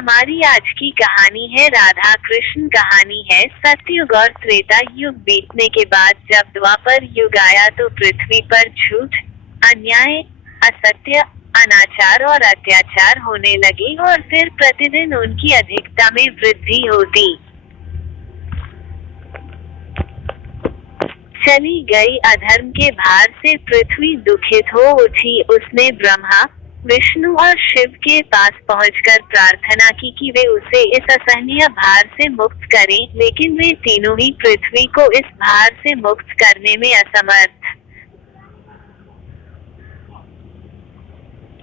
हमारी आज की कहानी है राधा कृष्ण कहानी है। सतयुग और त्रेता युग बीतने के बाद जब द्वापर युग आया तो पृथ्वी पर झूठ, अन्याय, असत्य, अनाचार और अत्याचार होने लगे और फिर प्रतिदिन उनकी अधिकता में वृद्धि होती चली गई। अधर्म के भार से पृथ्वी दुखित हो उठी। उसने ब्रह्मा, विष्णु और शिव के पास पहुंचकर प्रार्थना की कि वे उसे इस असहनीय भार से मुक्त करें, लेकिन वे तीनों ही पृथ्वी को इस भार से मुक्त करने में असमर्थ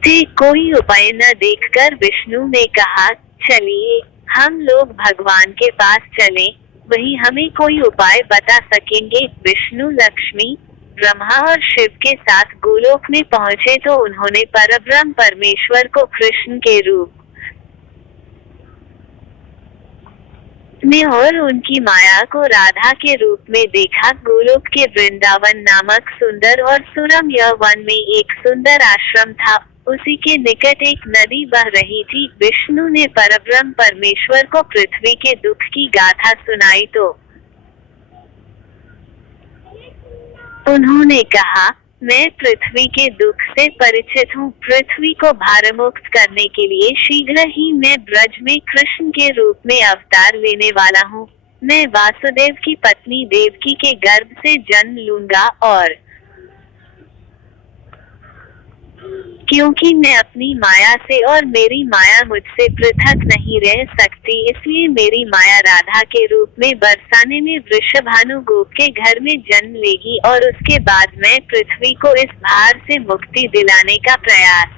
थे। कोई उपाय न देखकर विष्णु ने कहा, चलिए हम लोग भगवान के पास चलें, वही हमें कोई उपाय बता सकेंगे। विष्णु लक्ष्मी, ब्रह्मा और शिव के साथ गोलोक में पहुंचे तो उन्होंने परब्रह्म परमेश्वर को कृष्ण के रूप में और उनकी माया को राधा के रूप में देखा। गोलोक के वृंदावन नामक सुंदर और सुरम्य वन में एक सुंदर आश्रम था। उसी के निकट एक नदी बह रही थी। विष्णु ने परब्रह्म परमेश्वर को पृथ्वी के दुख की गाथा सुनाई तो उन्होंने कहा, मैं पृथ्वी के दुख से परिचित हूँ। पृथ्वी को भारमुक्त करने के लिए शीघ्र ही मैं ब्रज में कृष्ण के रूप में अवतार लेने वाला हूँ। मैं वासुदेव की पत्नी देवकी के गर्भ से जन्म लूंगा और क्योंकि मैं अपनी माया से और मेरी माया मुझसे पृथक नहीं रह सकती, इसलिए मेरी माया राधा के रूप में बरसाने में वृषभानु गोप के घर में जन्म लेगी और उसके बाद मैं पृथ्वी को इस भार से मुक्ति दिलाने का प्रयास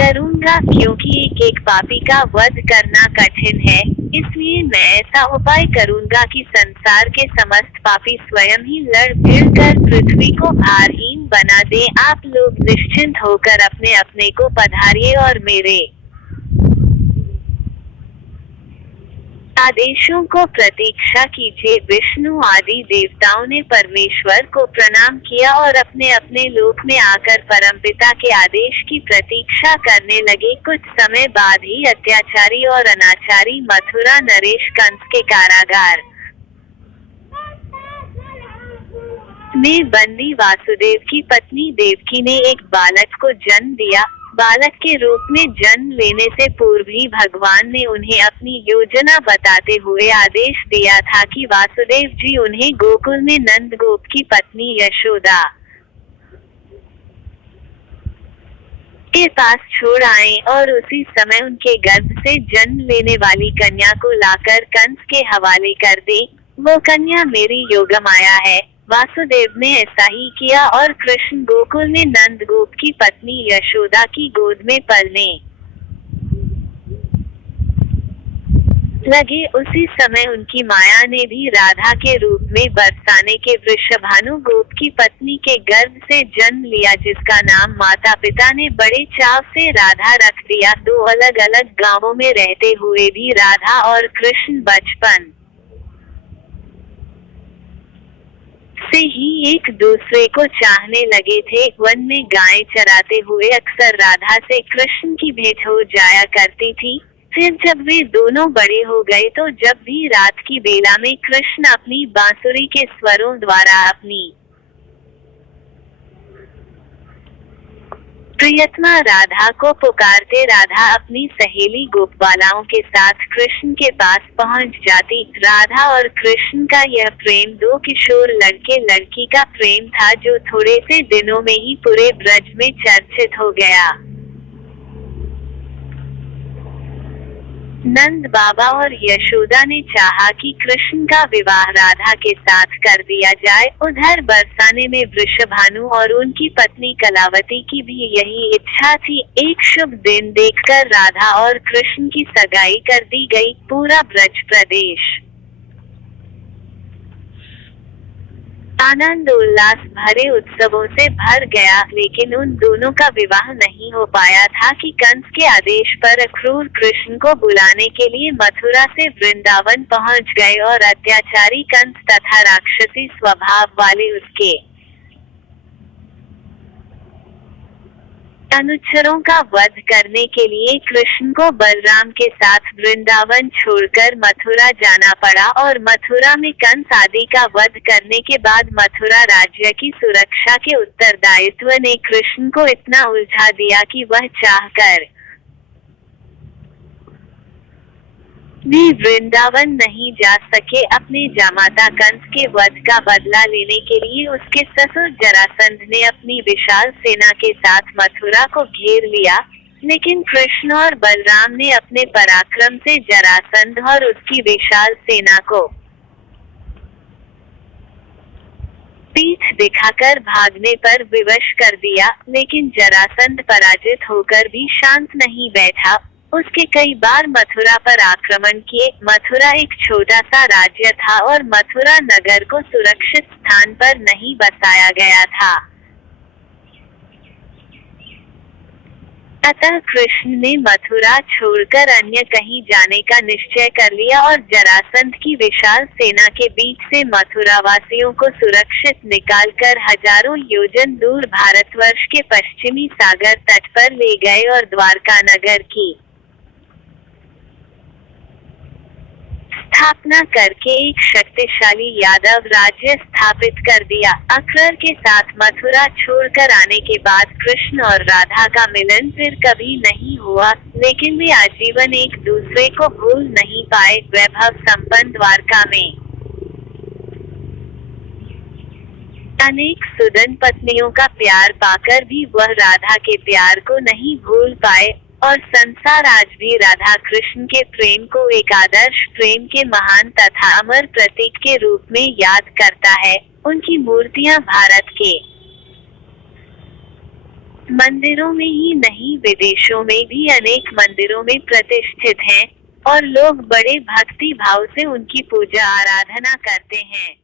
करूंगा। क्योंकि एक पापी का वध करना कठिन है, इसलिए मैं ऐसा उपाय करूंगा कि संसार के समस्त पापी स्वयं ही लड़ भिड़ कर पृथ्वी को भारहीन बना दे। आप लोग निश्चिंत होकर अपने अपने को पधारिए और मेरे आदेशों को प्रतीक्षा कीजिए। विष्णु आदि देवताओं ने परमेश्वर को प्रणाम किया और अपने अपने लोक में आकर परमपिता के आदेश की प्रतीक्षा करने लगे। कुछ समय बाद ही अत्याचारी और अनाचारी मथुरा नरेश कंस के कारागार में बंदी वासुदेव की पत्नी देवकी ने एक बालक को जन्म दिया। बालक के रूप में जन्म लेने से पूर्व ही भगवान ने उन्हें अपनी योजना बताते हुए आदेश दिया था कि वासुदेव जी उन्हें गोकुल में नंद गोप की पत्नी यशोदा के पास छोड़ आए और उसी समय उनके गर्भ से जन्म लेने वाली कन्या को लाकर कंस के हवाले कर दे। वो कन्या मेरी योगमाया है। वासुदेव ने ऐसा ही किया और कृष्ण गोकुल में नंद गोप की पत्नी यशोदा की गोद में पलने लगे। उसी समय उनकी माया ने भी राधा के रूप में बरसाने के वृषभानु गोप की पत्नी के गर्भ से जन्म लिया, जिसका नाम माता पिता ने बड़े चाव से राधा रख दिया। दो अलग अलग गांवों में रहते हुए भी राधा और कृष्ण बचपन से ही एक दूसरे को चाहने लगे थे। वन में गायें चराते हुए अक्सर राधा से कृष्ण की भेंट हो जाया करती थी। फिर जब वे दोनों बड़े हो गए तो जब भी रात की बेला में कृष्ण अपनी बांसुरी के स्वरों द्वारा अपनी प्रियतमा राधा को पुकारते, राधा अपनी सहेली गोपबालाओं के साथ कृष्ण के पास पहुंच जाती। राधा और कृष्ण का यह प्रेम दो किशोर लड़के लड़की का प्रेम था, जो थोड़े से दिनों में ही पूरे ब्रज में चर्चित हो गया। नंद बाबा और यशोदा ने चाहा कि कृष्ण का विवाह राधा के साथ कर दिया जाए। उधर बरसाने में वृषभानु और उनकी पत्नी कलावती की भी यही इच्छा थी। एक शुभ दिन देखकर राधा और कृष्ण की सगाई कर दी गई। पूरा ब्रज प्रदेश आनंद उल्लास भरे उत्सवों से भर गया, लेकिन उन दोनों का विवाह नहीं हो पाया था कि कंस के आदेश पर अक्रूर कृष्ण को बुलाने के लिए मथुरा से वृंदावन पहुंच गए और अत्याचारी कंस तथा राक्षसी स्वभाव वाले उसके अनुचरों का वध करने के लिए कृष्ण को बलराम के साथ वृंदावन छोड़कर मथुरा जाना पड़ा और मथुरा में कंस आदि का वध करने के बाद मथुरा राज्य की सुरक्षा के उत्तरदायित्व ने कृष्ण को इतना उलझा दिया कि वह चाहकर भी वृंदावन नहीं जा सके। अपने जामाता कंस के वध का बदला लेने के लिए उसके ससुर जरासंध ने अपनी विशाल सेना के साथ मथुरा को घेर लिया, लेकिन कृष्ण और बलराम ने अपने पराक्रम से जरासंध और उसकी विशाल सेना को पीठ दिखाकर भागने पर विवश कर दिया। लेकिन जरासंध पराजित होकर भी शांत नहीं बैठा। उसके कई बार मथुरा पर आक्रमण किए। मथुरा एक छोटा सा राज्य था और मथुरा नगर को सुरक्षित स्थान पर नहीं बसाया गया था। अतः कृष्ण ने मथुरा छोड़कर अन्य कहीं जाने का निश्चय कर लिया और जरासंध की विशाल सेना के बीच से मथुरा वासियों को सुरक्षित निकालकर हजारों योजन दूर भारतवर्ष के पश्चिमी सागर तट पर ले गए और द्वारका नगर की स्थापना करके एक शक्तिशाली यादव राज्य स्थापित कर दिया। अकबर के साथ मथुरा छोड़कर आने के बाद कृष्ण और राधा का मिलन फिर कभी नहीं हुआ, लेकिन वे आजीवन एक दूसरे को भूल नहीं पाए। वैभव संपन्न द्वारका में अनेक सुदन पत्नियों का प्यार पाकर भी वह राधा के प्यार को नहीं भूल पाए और संसार आज भी राधा कृष्ण के प्रेम को एक आदर्श प्रेम के महान तथा अमर प्रतीक के रूप में याद करता है। उनकी मूर्तियां भारत के मंदिरों में ही नहीं विदेशों में भी अनेक मंदिरों में प्रतिष्ठित हैं और लोग बड़े भक्ति भाव से उनकी पूजा आराधना करते हैं।